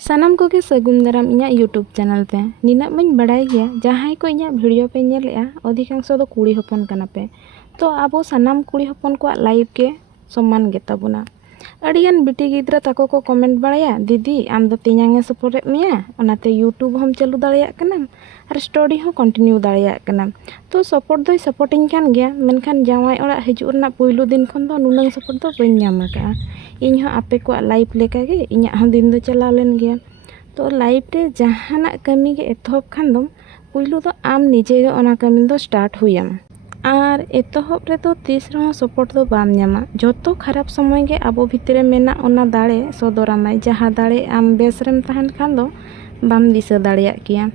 सानाम कोगे सगुन दाराम इᱧᱟᱹᱜ YouTube channel पे निनाग मई बड़ाई गया जहां को इᱧᱟᱹᱜ वीडियो पे नेलेआ अधिकांश दो कुड़ी हपन कना पे तो अब सानाम कुड़ी हपन को लाइव के सम्मान गेताबुना अड़ियान बिटी गिद्रा ताको को कमेंट बड़ाया दीदी आम दो तेजांगे सपोर्ट मिया ओनाते यूट्यूब हम चालू दाड़िया कना और स्टोरी हो कंटिन्यू दाड़िया कना तो सपोर्ट दो सपोर्टिंग कान गया मेनखान जावाई ओड़ा हिजुर ना पहिलो दिन खन दो नुनंग सपोर्ट दो बइन ᱧᱟᱢ ᱟᱠᱟᱜᱼᱟ ᱤᱧ ᱦᱚᱸ ᱟᱯᱮ ᱠᱚᱣᱟᱜ ᱞᱟᱭᱤᱵ ᱞᱮᱠᱟ ᱜᱮ ᱤᱧᱟᱹᱜ ᱦᱚᱸ ᱫᱤᱱ ᱫᱚ ᱪᱟᱞᱟᱣ ᱞᱮᱱ ᱜᱮᱭᱟ तो लाइव रे जहाना कमी के एतहब खान दम पुइलु तो आम निजे गे ओना कमी दो स्टार्ट हुयाम और एतहब रे तो तीस रहो सपोर्ट दो बाम ᱧᱟᱢᱟ जतो खराब समय के आबो भितरे मेना ओना दाड़े सदरामाय जहाँ दाड़े आम बेसरेम तहन खान दो बाम दिशा दाड़िया किया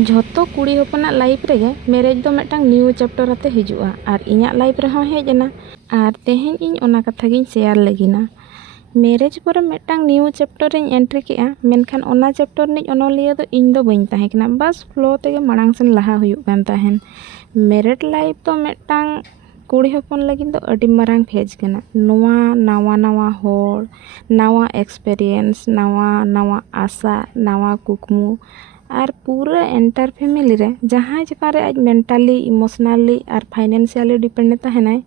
जतो कुड़ी हपना लाइफ रे मैरेज दो मिदटांग न्यू चैप्टर आते हिजुआ और इᱧᱟᱹᱜ लाइफ रे हूँ हेजना और तेहें इन ओना कथा गिन शेयर लगिना मैरेज पर मिदटांग न्यू चैप्टर इन एंट्री केआ मेनखान ओना चैप्टर निज ओनलिया दो इन दो बइन ताहें कना बस फ्लो तेगे मांग सेन लहा हुयुग कान ताहेन मैरिड लाइफ तो मिदटांग कुड़ी हपन लगिन दो अडी मारांग फेज कना नोवा नावा नावा होड़ नावा एक्सपीरियंस नावा नावा आशा नावा कुकमु और पूरा एंटार फैमिली रे जहाँ चितान रे आज मेंटली इमोशनली और फाइनेंशियली डिपेंडेंट तहनाय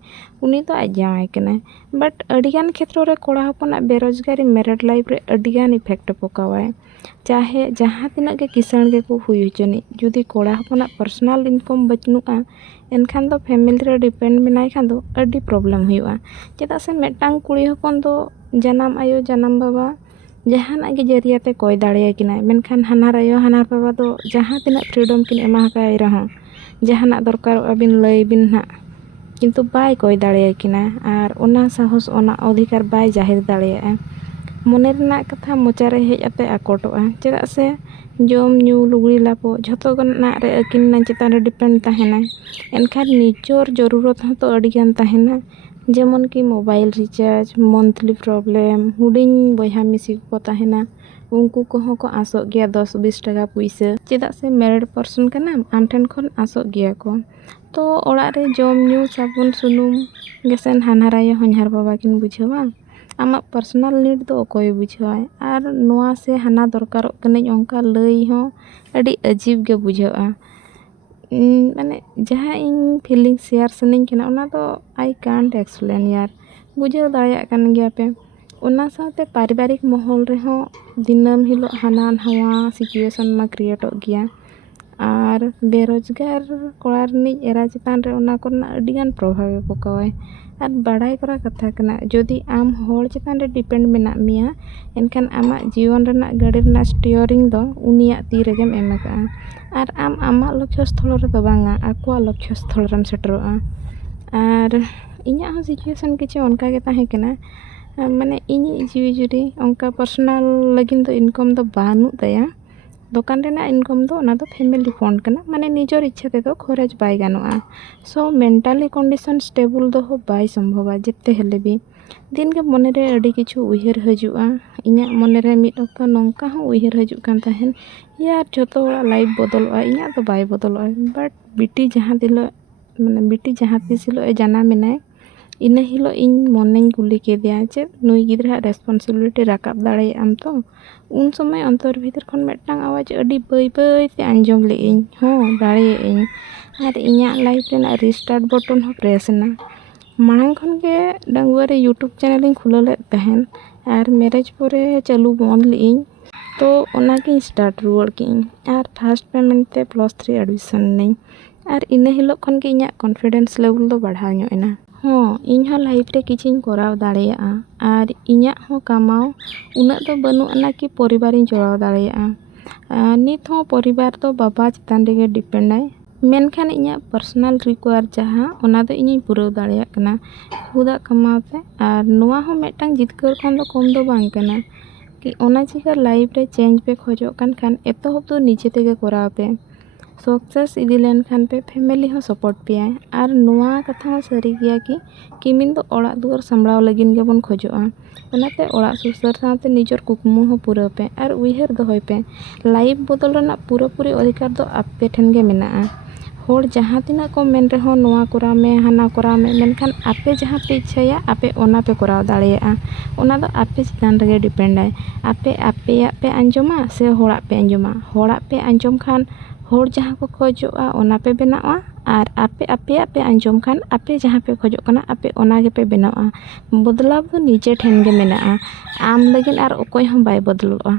उनी तो आज जावाई कनाय बट अडिगान क्षेत्र रे कोड़ा हपना बेरोजगारी मैरिड लाइफ रे अडिगान इफेक्ट पकावाय चाहे जहाँ तिना के किसान के को हुई होचनी जुदी कोड़ा हपना पर्सनल इनकम बचनुआ एनखान दो फैमिली रे डिपेंड मेनाय खान दो अडी प्रॉब्लम हुआ चेदा से मिदटांग कुड़ी हपन दो जनाम आयो जनाम बाबा जहाना के जरियाते कोई दाड़िया किनाय मेनखान हानार आयो हानार बाबा दो जहाँ तिना फ्रीडम किन एमा हकाय रहो जहाना दरकार अबिन लय बिन ना किंतु बाय कोई दाड़िया किना और ओना साहस ओना अधिकार बाय जाहिर दाड़िया मने रना कथा मोचारे हेज आते आकोटोआ चेदा से जम न्यू लुगड़ी लापो झतो गना रे अकिन ना चितान रे डिपेंड ताहेना एनखान निजोर जरूरत हो तो अडिगान ताहेना जेमन की मोबाइल रिचार्ज मंथली प्रॉब्लम हुडिंग बहा मिसी को ताहेना उनको को आसो गया 10-20 टका पैसा चेदा से मैरिड पर्सन कना आम ठन खन आसो गया को तो ओड़ा रे जम न्यू साबुन सुनुम गेसेन हानाराय हन्हार बाबा किन बुझावा आमा पर्सनल नीड दो कोई बुझावाय और नोआ से हाना दरकारो कने ओंका लई हो अडी अजीब गे बुझावा माने जहाँ इन फीलिंग शेयर सनिंग कना ओना तो आई कांट एक्सप्लेन यार बुझाव दाड़िया कान गया पे ओना साथे पारिवारिक माहौल रे हो दिनम हिलो हाना नवा सिचुएशन मा क्रिएट हो गया और बेरोजगार कोड़ा रनिज एरा चितान रे ओना कोना अडिगान प्रभाव पकावाय और बड़ाई करा कथा कना जदि आम होड़ चितान रे डिपेंड मेना मिया एनखान आमा जीवन रना गाड़ी रना स्टीयरिंग दो उनिया ती रेगेम एमका और आम आमा लक्ष्य स्थल रे दो बांगा आकुआ लक्ष्य स्थल रेम सेटरोआ और इñा हो सिचुएशन किछि ओनका के ताहे कना माने इñi जीवी जुरी ओनका पर्सनल लगिन दो इनकम दो बानु दया दोकान रेना इनकम दो ओना दो फैमिली फंड कना माने निजोर इच्छा ते दो खरच बाय गानोआ सो मेंटली कंडीशन स्टेबल दो हो बाय संभवा जेते हेले भी दिन के मने रे अडी किछु उहिर हजुआ इña मने रे मिट अक्तो नोंका हो उहिर हजु कान ताहेन यार जतो लाइफ बदलवा इña तो बाय बदलवा बट बिटी जहाँ दिलो माने बिटी जहाँ तिस हिलो ए जाना मेनाय इन हिलो इन मने गुली के दिया चे नुई गिद्रा रेस्पॉन्सिबिलिटी राकाब दाड़े आम तो उन समय अंतर भीतर खन मिदटांग आवाज अडी बय बय ते आंजम ले इन हो दाड़े इन और इña लाइफ रेना रिस्टार्ट बटन हो प्रेस ना मांग खन के डंगुआ रे यूट्यूब चैनल इन खुला ले तहन और मैरिज परे चालू बंद ले इन तो ओना के स्टार्ट रुआड़ के और फर्स्ट पेमेंट ते +3 एडमिशन नहीं और इन हिलो खन के इña कॉन्फिडेंस लेवल दो बढ़ाव ᱧᱚᱜ हाँ इन हो लाइफ रे किछिन कराव दाड़ेया और इña हो कमाओ उना तो बनु अना कि परिवार इन जोड़ाव दाड़ेया नित हो परिवार तो बाबा चितान रे डिपेंड आय मेनखान इña पर्सनल रिक्वायर जहाँ ओना दो इñi पूरा दाड़ेया कना खुदा कमाते और नोआ हो मिदटांग जितकर खन दो कम दो बांग कना कि ओना चिका लाइफ रे चेंज पे खोजो खान एतहब तो नीचे तेगे कराव पे सक्सेस इदी लेन खान पे फैमिली हो सपोर्ट पे और नोआ कथा हो सरी गया कि किमिन दो ओड़ा दुआर संभळाव लगिन गे बन खोजोआ ओनाते ओड़ा सुसर साथे निजर कुकमु हो पूरा पे और उइहर दोहय पे लाइफ बदल रना पूरा पूरी अधिकार दो आपे ठेन गे मेना हर जहाँ तिना को मेन रहो नोआ कराव मे हाना कराव मे मेनखान आपे जहाँ पे इच्छाया आपे ओना पे कराव दाड़ेयागा ओना दो आपे चितान रेगे डिपेंडाय आपे आपेया पे आंजोमा से होड़ा पे आंजोमा होड़ा पे आंजोम खान हर जहाँ को खोजोगा ओना पे बनावा और आपे आपेया पे आंजोम खान आपे जहाँ पे खोजो कना आपे ओना गे पे बनावा बदलाव दो निजे ठेन गे मेनाआ आम लगिन और ओकोय हम बाय बदलोआ।